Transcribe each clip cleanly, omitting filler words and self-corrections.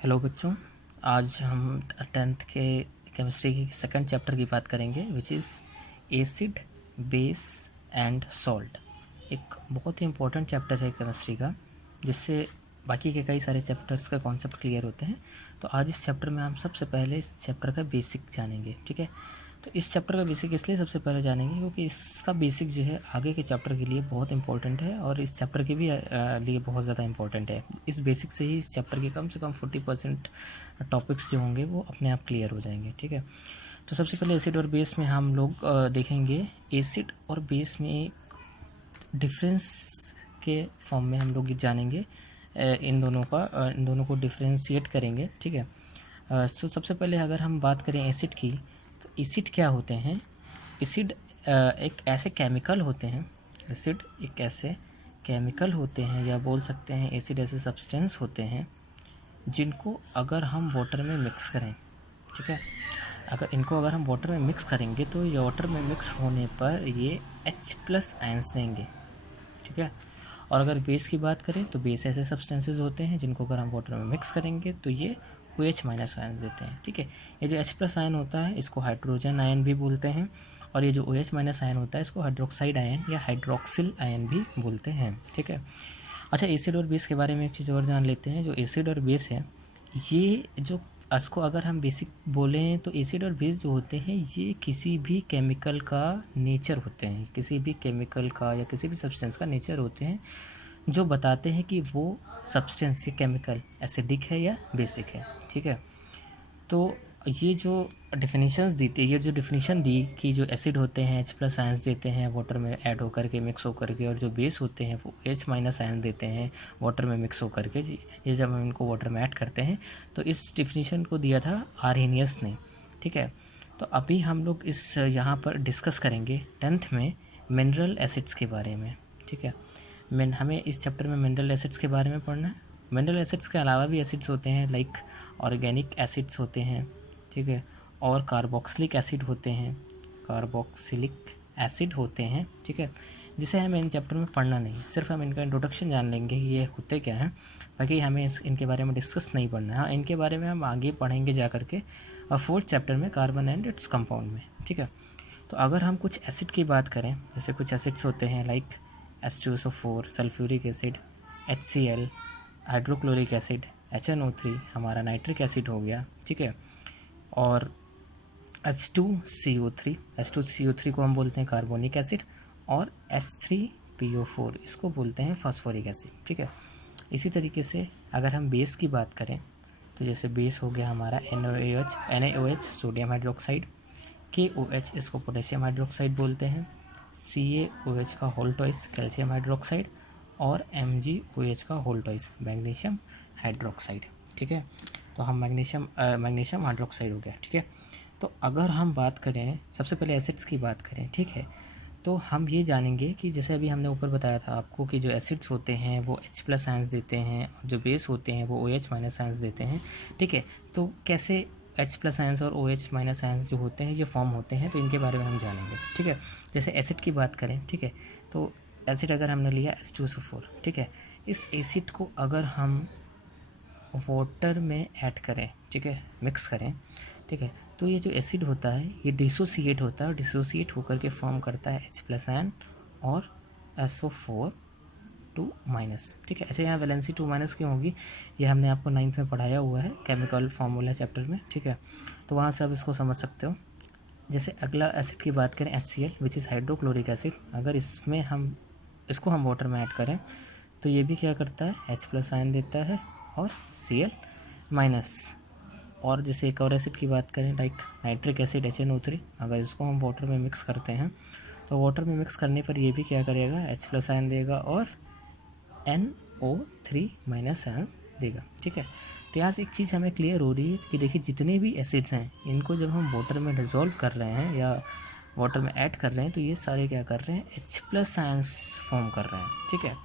Hello बच्चों, आज हम टेंथ के केमिस्ट्री की सेकंड चैप्टर की बात करेंगे which is acid, base and salt. एक बहुत ही इम्पोर्टेंट चैप्टर है केमिस्ट्री का, जिससे बाकी के कई सारे चैप्टर्स का कॉन्सेप्ट क्लियर होते हैं। तो आज इस चैप्टर में हम सबसे पहले इस चैप्टर का बेसिक जानेंगे। ठीक है, तो इस चैप्टर का बेसिक इसलिए सबसे पहले जानेंगे क्योंकि इसका बेसिक जो है आगे के चैप्टर के लिए बहुत इंपॉर्टेंट है और इस चैप्टर के भी लिए बहुत ज़्यादा इंपॉर्टेंट है। इस बेसिक से ही इस चैप्टर के कम से कम 40% टॉपिक्स जो होंगे वो अपने आप क्लियर हो जाएंगे। ठीक है, तो सबसे पहले एसिड और बेस में हम लोग देखेंगे एसिड और बेस में डिफरेंस के फॉर्म में हम लोग जानेंगे। इन दोनों को डिफ्रेंशिएट करेंगे। ठीक है, तो सबसे पहले अगर हम बात करें एसिड की, तो एसिड क्या होते हैं। एसिड एक ऐसे केमिकल होते हैं, एसिड एक ऐसे केमिकल होते हैं या बोल सकते हैं एसिड ऐसे सब्सटेंस होते हैं जिनको अगर हम वाटर में मिक्स करें, ठीक है, अगर हम वाटर में मिक्स करेंगे तो ये वाटर में मिक्स होने पर ये H+ आयंस देंगे। ठीक है, और अगर बेस की बात करें तो बेस ऐसे सब्सटेंसेस होते हैं जिनको अगर हम वाटर में मिक्स करेंगे तो ये OH- आयन देते हैं। ठीक है, ये जो H+ आयन होता है इसको हाइड्रोजन आयन भी बोलते हैं, और ये जो OH- आयन होता है इसको हाइड्रोक्साइड आयन या हाइड्रोक्सिल आयन भी बोलते हैं। ठीक है, अच्छा, एसिड और बेस के बारे में एक चीज़ और जान लेते हैं। जो एसिड और बेस है, ये जो इसको अगर हम बेसिक बोलें तो एसिड और बेस जो होते हैं ये किसी भी केमिकल का नेचर होते हैं, किसी भी केमिकल का या किसी भी सब्सटेंस का नेचर होते हैं जो बताते हैं कि वो सब्सटेंस या केमिकल एसिडिक है या बेसिक है। ठीक है, तो ये जो डिफिनीशन दी कि जो एसिड होते हैं H+ आयंस देते हैं वाटर में ऐड होकर के मिक्स होकर के, और जो बेस होते हैं वो H- आयन देते हैं वाटर में मिक्स होकर के। ये जब हम इनको वाटर में ऐड करते हैं तो इस डिफिनीशन को दिया था आर्हेनियस ने। ठीक है, तो अभी हम लोग इस यहाँ पर डिस्कस करेंगे 10th में मिनरल एसिड्स के बारे में। ठीक है, हमें इस चैप्टर में मिनरल एसिड्स के बारे में पढ़ना है। मिनरल एसिड्स के अलावा भी एसिड्स होते हैं, लाइक ऑर्गेनिक एसिड्स होते हैं। ठीक है, और कार्बोक्सिलिक एसिड होते हैं, कार्बोक्सिलिक एसिड होते हैं। ठीक है, जिसे हमें इन चैप्टर में पढ़ना नहीं है, सिर्फ हम इनका इंट्रोडक्शन जान लेंगे कि ये होते क्या हैं, बाकी हमें इनके बारे में डिस्कस नहीं पढ़ना है। हाँ, इनके बारे में हम आगे पढ़ेंगे जा करके 4th चैप्टर में, कार्बन एंड इट्स कंपाउंड में। ठीक है, तो अगर हम कुछ एसिड की बात करें, जैसे कुछ एसिड्स होते हैं like H2SO4, sulphuric acid, HCl, hydrochloric acid, HNO3 हमारा नाइट्रिक एसिड हो गया। ठीक है, और H2CO3 को हम बोलते हैं कार्बोनिक एसिड, और H3PO4 इसको बोलते हैं फास्फोरिक एसिड। ठीक है, इसी तरीके से अगर हम बेस की बात करें तो जैसे बेस हो गया हमारा NaOH सोडियम हाइड्रोक्साइड, KOH इसको पोटेशियम हाइड्रोक्साइड बोलते हैं, CaOH का होल ट्वाइस कैल्शियम हाइड्रोक्साइड, और MgOH का होल ट्वाइस मैग्नीशियम हाइड्रोक्साइड। ठीक है, तो हम मैग्नीशियम हाइड्रोक्साइड हो गया। ठीक है, तो अगर हम बात करें सबसे पहले एसिड्स की बात करें, ठीक है, तो हम ये जानेंगे कि जैसे अभी हमने ऊपर बताया था आपको कि जो एसिड्स होते हैं वो H+ आयंस देते हैं, और जो बेस होते हैं वो OH- आयंस देते हैं। ठीक है, तो कैसे H+ आयंस और OH- आयंस जो होते हैं ये फॉर्म होते हैं, तो इनके बारे में हम जानेंगे। ठीक है, जैसे एसिड की बात करें, ठीक है, तो एसिड अगर हमने लिया H2SO4, ठीक है, इस एसिड को अगर हम वाटर में ऐड करें, ठीक है, मिक्स करें, ठीक है, तो ये जो एसिड होता है ये डिसोसिएट होता है, और डिसोसिएट होकर के फॉर्म करता है H+ आयन और SO4 2-। ठीक है, अच्छा, यहाँ वैलेंसी 2- क्यों होगी, ये हमने आपको 9th में पढ़ाया हुआ है केमिकल फार्मूला चैप्टर में। ठीक है, तो वहाँ से आप इसको समझ सकते हो। जैसे अगला एसिड की बात करें HCl which is hydrochloric acid, अगर इसको हम वाटर में ऐड करें तो ये भी क्या करता है H+ आयन देता है और Cl-। और जैसे एक और एसिड की बात करें लाइक नाइट्रिक एसिड HNO3, अगर इसको हम वाटर में मिक्स करते हैं तो वाटर में मिक्स करने पर ये भी क्या करेगा H+ आयन देगा और NO3- आयन देगा। ठीक है, तो यहाँ से एक चीज़ हमें क्लियर हो रही है कि देखिए जितने भी एसिड्स हैं इनको जब हम वाटर में डिज़ोल्व कर रहे हैं या वाटर में ऐड कर रहे हैं तो ये सारे क्या कर रहे हैं H+ आयंस फॉर्म कर रहे हैं। ठीक है,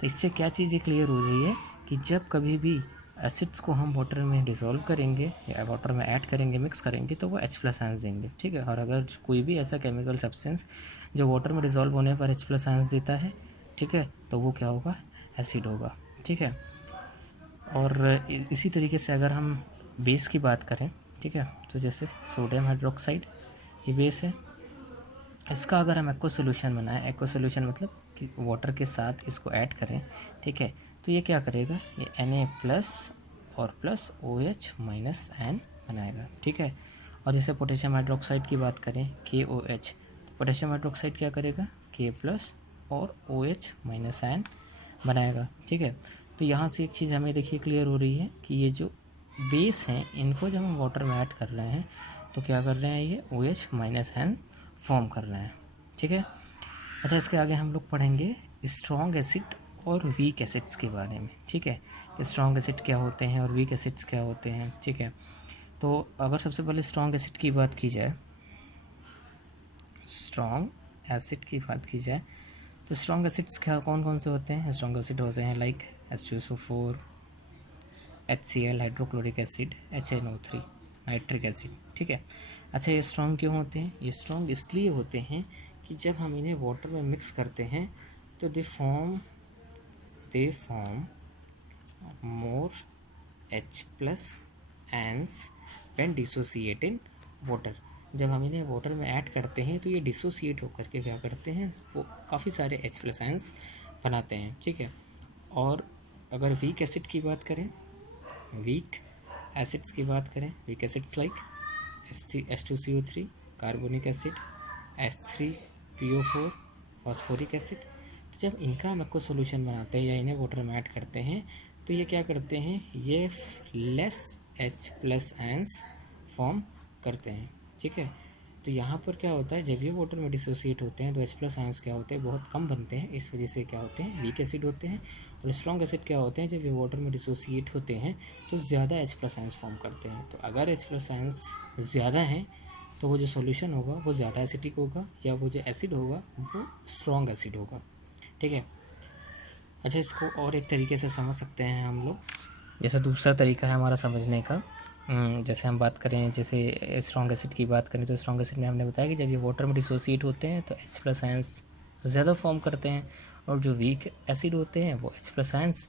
तो इससे क्या चीज़ क्लियर हो रही है कि जब कभी भी एसिड्स को हम वाटर में डिज़ोल्व करेंगे या वाटर में ऐड करेंगे, मिक्स करेंगे, तो वो H+ आयंस देंगे। ठीक है, और अगर कोई भी ऐसा केमिकल सब्सटेंस जो वाटर में डिज़ोल्व होने पर H+ आयंस देता है, ठीक है, तो वो क्या होगा, एसिड होगा। ठीक है, और इसी तरीके से अगर हम बेस की बात करें, ठीक है, तो जैसे सोडियम हाइड्रोक्साइड ये बेस है, इसका अगर हम एक्वा सोल्यूशन बनाएं, एक्वा सोल्यूशन मतलब कि वाटर के साथ इसको ऐड करें, ठीक है, तो ये क्या करेगा, ये Na+ और प्लस OH माइनस N बनाएगा, ठीक है। और जैसे पोटेशियम हाइड्रोक्साइड की बात करें KOH, तो पोटेशियम हाइड्रोक्साइड क्या करेगा K+ और OH माइनस N बनाएगा, ठीक है। तो यहाँ से एक चीज़ हमें देखिए क्लियर हो रही है कि ये जो बेस हैं इनको जब हम वाटर में ऐड कर रहे हैं तो क्या कर रहे हैं, ये OH माइनस N फॉर्म कर रहे हैं, ठीक है। अच्छा, इसके आगे हम लोग पढ़ेंगे स्ट्रॉन्ग एसिड और वीक एसिड्स के बारे में, ठीक है। स्ट्रॉन्ग एसिड क्या होते हैं और वीक एसिड्स क्या होते हैं, ठीक है। तो अगर सबसे पहले स्ट्रॉन्ग एसिड की बात की जाए, स्ट्रॉन्ग एसिड की बात की जाए तो स्ट्रॉन्ग एसिड्स क्या कौन कौन से होते हैं। स्ट्रॉन्ग एसिड होते हैं like H2SO4, HCl hydrochloric acid, HNO3 nitric acid, ठीक है। अच्छा, ये स्ट्रॉन्ग क्यों होते हैं, ये स्ट्रॉन्ग इसलिए होते हैं कि जब हम इन्हें वाटर में मिक्स करते हैं तो they form more H+ ions when dissociate in water. जब हम इन्हें वाटर में ऐड करते हैं तो ये डिसोसिएट होकर के क्या करते हैं, वो काफ़ी सारे H+ आयंस बनाते हैं, ठीक है। और अगर वीक एसिड की बात करें, वीक एसिड्स की बात करें, weak acids like H2CO3 carbonic acid, H3PO4 phosphoric acid. तो जब इनका हम एक्वा सोल्यूशन बनाते हैं या इन्हें वाटर में ऐड करते हैं तो ये क्या करते हैं, ये लेस H+ आयंस फॉर्म करते हैं, ठीक है। तो यहाँ पर क्या होता है, जब ये वाटर में डिसोसिएट होते हैं तो H+ आयंस क्या होते हैं, बहुत कम बनते हैं, इस वजह से क्या होते हैं, वीक एसिड होते हैं। और स्ट्रॉन्ग एसिड क्या होते हैं, जब ये वाटर में डिसोसिएट होते हैं तो ज़्यादा H+ आयंस फॉर्म करते हैं। तो अगर H+ आयंस ज़्यादा हैं तो वो जो सॉल्यूशन होगा वो ज़्यादा एसिडिक होगा, या वो जो एसिड होगा वो स्ट्रॉन्ग एसिड होगा, ठीक है। अच्छा, इसको और एक तरीके से समझ सकते हैं हम लोग, जैसे दूसरा तरीका है हमारा समझने का। जैसे हम बात करें, जैसे स्ट्रॉन्ग एसिड की बात करें तो स्ट्रॉन्ग एसिड में हमने बताया कि जब ये वाटर में डिसोसिएट होते हैं तो H+ आयंस ज़्यादा फॉर्म करते हैं, और जो वीक एसिड होते हैं वो H+ आयंस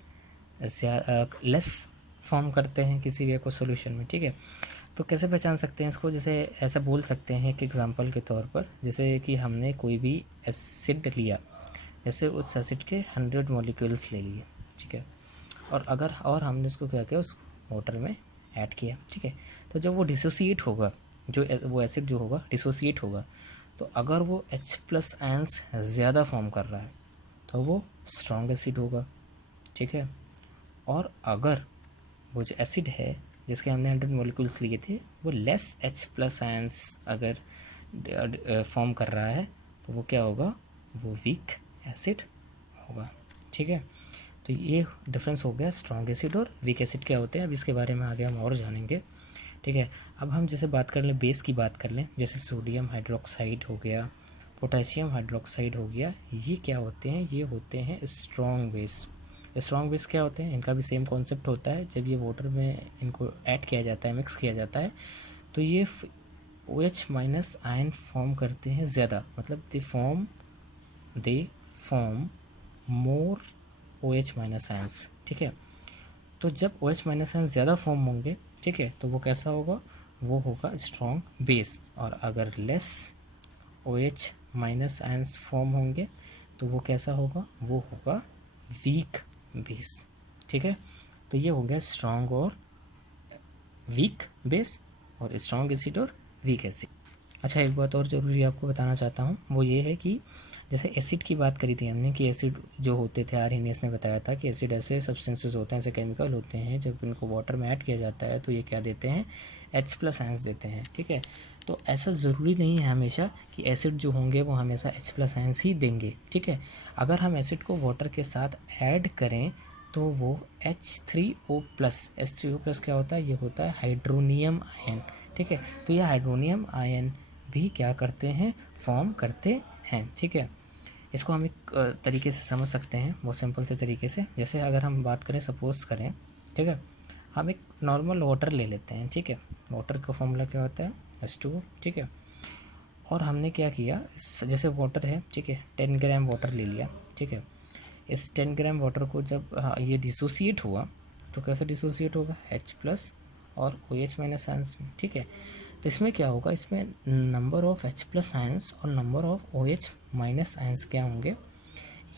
लेस फॉर्म करते हैं किसी भी एक्वा सॉल्यूशन में, ठीक है। तो कैसे पहचान सकते हैं इसको, जैसे ऐसा बोल सकते हैं कि एग्जांपल के तौर पर, जैसे कि हमने कोई भी एसिड लिया, जैसे उस एसिड के 100 मॉलिक्यूल्स ले लिए, ठीक है, और हमने उसको क्या किया, उस वाटर में ऐड किया, ठीक है। तो जब वो डिसोसिएट होगा, जो वो एसिड जो होगा डिसोसिएट होगा, तो अगर वो H+ आयंस ज़्यादा फॉर्म कर रहा है तो वो स्ट्रॉन्ग एसिड होगा, ठीक है। और अगर वो जो एसिड है जिसके हमने 100 मॉलिक्यूल्स लिए थे वो लेस H+ आयंस अगर फॉर्म कर रहा है तो वो क्या होगा, वो वीक एसिड होगा, ठीक है। तो ये डिफरेंस हो गया स्ट्रॉन्ग एसिड और वीक एसिड क्या होते हैं, अब इसके बारे में आगे हम और जानेंगे, ठीक है। अब हम जैसे बात कर लें, बेस की बात कर लें, जैसे सोडियम हाइड्रोक्साइड हो गया, पोटेशियम हाइड्रोक्साइड हो गया, ये क्या होते हैं, ये होते हैं स्ट्रॉन्ग बेस। स्ट्रॉन्ग बेस क्या होते हैं, इनका भी सेम कॉन्सेप्ट होता है, जब ये वाटर में इनको ऐड किया जाता है, मिक्स किया जाता है, तो ये OH माइनस आयन फॉर्म करते हैं ज़्यादा, मतलब they form more OH minus ions, ठीक है। तो जब OH माइनस आयंस ज़्यादा फॉर्म होंगे, ठीक है, तो वो कैसा होगा, वो होगा स्ट्रॉन्ग बेस। और अगर less OH minus ions form होंगे तो वो कैसा होगा, वो होगा वीक बेस, ठीक है। तो ये हो गया स्ट्रॉन्ग और वीक बेस, और स्ट्रॉन्ग एसिड और वीक एसिड। अच्छा, एक बात और ज़रूरी आपको बताना चाहता हूँ, वो ये है कि जैसे एसिड की बात करी थी हमने कि एसिड जो होते थे, आर्हेनियस ने बताया था कि एसिड ऐसे सब्सटेंसेस होते हैं, ऐसे केमिकल होते हैं, जब इनको वाटर में ऐड किया जाता है तो ये क्या देते हैं, H+ आयंस देते हैं, ठीक है। तो ऐसा ज़रूरी नहीं है हमेशा कि एसिड जो होंगे वो हमेशा H+ आयंस ही देंगे, ठीक है। अगर हम एसिड को वाटर के साथ ऐड करें तो वो H3O+ क्या होता है, ये होता है हाइड्रोनियम आयन, ठीक है। तो यह हाइड्रोनियम आयन भी क्या करते हैं, फॉर्म करते हैं, ठीक है। इसको हम एक तरीके से समझ सकते हैं, बहुत सिंपल से तरीके से। जैसे अगर हम बात करें, सपोज करें, ठीक है, हम एक नॉर्मल वाटर ले लेते हैं, ठीक है। वाटर का फॉर्मूला क्या होता है, H2O, ठीक है। और हमने क्या किया, जैसे वाटर है, ठीक है, 10 ग्राम वाटर ले लिया, ठीक है। इस 10 ग्राम वाटर को जब ये डिसोसिएट हुआ, तो कैसे डिसोसिएट होगा, H+ और OH माइनस आयंस में, ठीक है। तो इसमें क्या होगा, इसमें नंबर ऑफ H+ आयंस और number of OH minus ions क्या होंगे,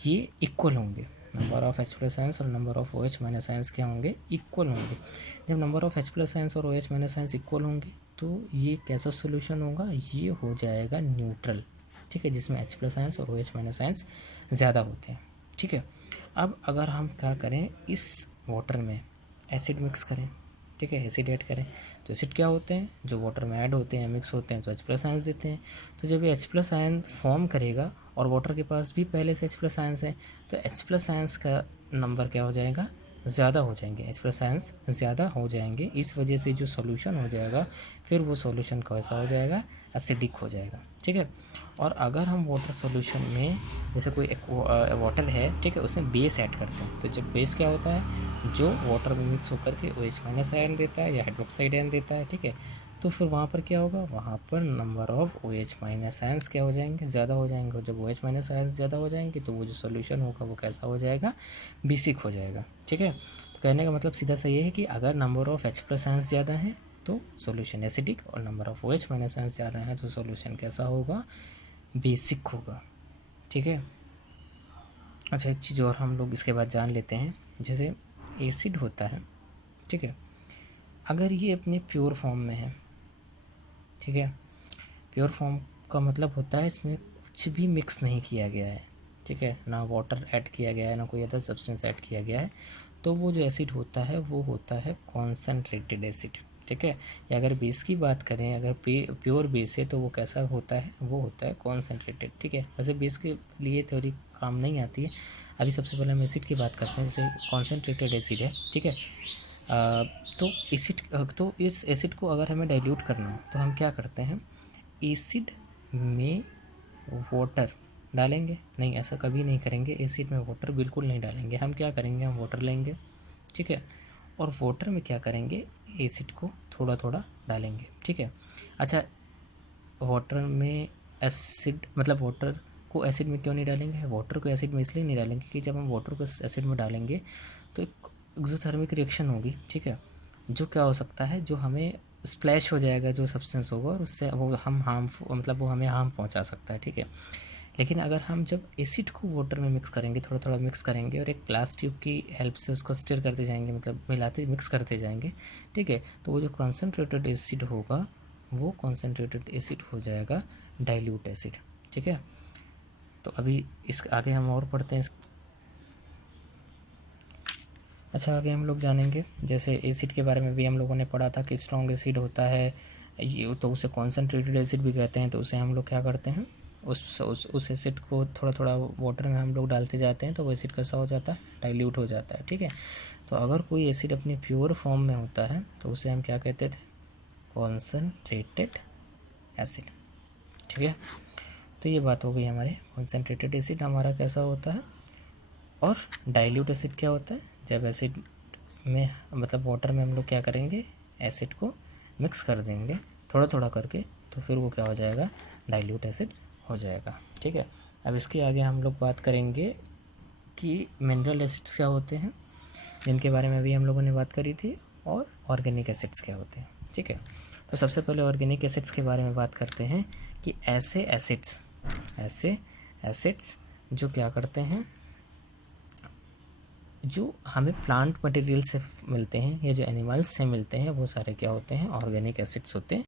ये इक्वल होंगे। नंबर ऑफ H+ आयंस और number of OH minus ions क्या होंगे, इक्वल होंगे। जब नंबर ऑफ H+ आयंस और OH माइनस आयंस इक्वल होंगे तो ये कैसा सोल्यूशन होगा, ये हो जाएगा न्यूट्रल, ठीक है, जिसमें H+ आयंस और OH माइनस आयंस ज़्यादा होते हैं, ठीक है। अब अगर हम क्या करें, इस वाटर में एसिड मिक्स करें, ठीक है, एसिड ऐड करें, तो एसिड क्या होते हैं, जो वाटर में ऐड होते हैं, मिक्स होते हैं, तो H+ आयंस देते हैं। तो जब ये H+ आयन फॉर्म करेगा और वाटर के पास भी पहले से H+ आयंस है, तो H+ आयंस का नंबर क्या हो जाएगा, ज़्यादा हो जाएंगे, H+ आयंस ज़्यादा हो जाएंगे। इस वजह से जो सॉल्यूशन हो जाएगा, फिर वो सॉल्यूशन कैसा हो जाएगा, एसिडिक हो जाएगा, ठीक है। और अगर हम वाटर सॉल्यूशन में जैसे कोई एक वाटर है, ठीक है, उसमें बेस ऐड करते हैं, तो जब बेस क्या होता है, जो वाटर में मिक्स होकर के OH माइनस आयन देता है या हाइड्रोक्साइड आयन देता है, ठीक है, तो फिर वहाँ पर क्या होगा, वहाँ पर number of OH minus ions क्या हो जाएंगे, ज़्यादा हो जाएंगे। और जब OH माइनस आयंस ज़्यादा हो जाएंगे तो वो जो सॉल्यूशन होगा वो कैसा हो जाएगा, बेसिक हो जाएगा, ठीक है। तो कहने का मतलब सीधा सा ये है कि अगर नंबर ऑफ H+ आयंस ज़्यादा हैं तो सॉल्यूशन एसिडिक, और number of OH minus ions ज़्यादा है तो सॉल्यूशन कैसा होगा, बेसिक होगा, ठीक है। अच्छा, एक चीज़ और हम लोग इसके बाद जान लेते हैं, जैसे एसिड होता है, ठीक है, अगर ये अपने प्योर फॉर्म में है, ठीक है, प्योर फॉर्म का मतलब होता है इसमें कुछ भी मिक्स नहीं किया गया है, ठीक है, ना वाटर ऐड किया गया है, ना कोई अदर सब्सटेंस ऐड किया गया है, तो वो जो एसिड होता है वो होता है कॉन्सेंट्रेटेड एसिड, ठीक है। या अगर बेस की बात करें, अगर प्योर बेस है तो वो कैसा होता है, वो होता है कॉन्सेंट्रेटेड, ठीक है। वैसे बेस के लिए थ्योरी काम नहीं आती है। अभी सबसे पहले हम एसिड की बात करते हैं, जैसे कॉन्सेंट्रेटेड एसिड है, ठीक है। तो एसिड, तो इस एसिड को अगर हमें डाइल्यूट करना हो तो हम क्या करते हैं, एसिड में वाटर डालेंगे, नहीं ऐसा कभी नहीं करेंगे, एसिड में वाटर बिल्कुल नहीं डालेंगे। हम क्या करेंगे, हम वाटर लेंगे, ठीक है, और वाटर में क्या करेंगे, एसिड को थोड़ा थोड़ा डालेंगे, ठीक है। अच्छा, वाटर में एसिड मतलब वाटर को एसिड में क्यों नहीं डालेंगे, वाटर को एसिड में इसलिए नहीं डालेंगे कि जब हम वाटर को एसिड में डालेंगे तो एक एक्सोथर्मिक रिएक्शन होगी, ठीक है, जो क्या हो सकता है, जो हमें स्प्लैश हो जाएगा जो सब्सटेंस होगा, और उससे वो हम हार्म मतलब वो हमें हार्म पहुंचा सकता है, ठीक है। लेकिन अगर हम जब एसिड को वाटर में मिक्स करेंगे, थोड़ा थोड़ा मिक्स करेंगे और एक ग्लास ट्यूब की हेल्प से उसको स्टिर करते जाएंगे, मतलब मिलाते मिक्स करते जाएंगे, ठीक है, तो वो जो कॉन्सेंट्रेटेड एसिड होगा वो कॉन्सेंट्रेटेड एसिड हो जाएगा डाइल्यूट एसिड, ठीक है। तो अभी इस आगे हम और पढ़ते हैं। अच्छा, आगे हम लोग जानेंगे, जैसे एसिड के बारे में भी हम लोगों ने पढ़ा था कि स्ट्रॉन्ग एसिड होता है ये, तो उसे कॉन्सेंट्रेटेड एसिड भी कहते हैं। तो उसे हम लोग क्या करते हैं, उस एसिड को थोड़ा थोड़ा वाटर में हम लोग डालते जाते हैं तो वो एसिड कैसा हो जाता है, डाइल्यूट हो जाता है, ठीक है। तो अगर कोई एसिड अपनी प्योर फॉर्म में होता है तो उसे हम क्या कहते थे, कॉन्सेंट्रेटेड एसिड, ठीक है। तो ये बात हो गई हमारे, कॉन्सेंट्रेटेड एसिड हमारा कैसा होता है, और डाइल्यूट एसिड क्या होता है, जब एसिड में मतलब वाटर में हम लोग क्या करेंगे, एसिड को मिक्स कर देंगे थोड़ा थोड़ा करके, तो फिर वो क्या हो जाएगा, डाइल्यूट एसिड हो जाएगा, ठीक है। अब इसके आगे हम लोग बात करेंगे कि मिनरल एसिड्स क्या होते हैं, जिनके बारे में भी हम लोगों ने बात करी थी, और ऑर्गेनिक एसिड्स क्या होते हैं, ठीक है। तो सबसे पहले ऑर्गेनिक एसिड्स के बारे में बात करते हैं कि ऐसे एसिड्स जो क्या करते हैं, जो हमें प्लांट मटेरियल से मिलते हैं या जो एनिमल्स से मिलते हैं, वो सारे क्या होते हैं, ऑर्गेनिक एसिड्स होते हैं।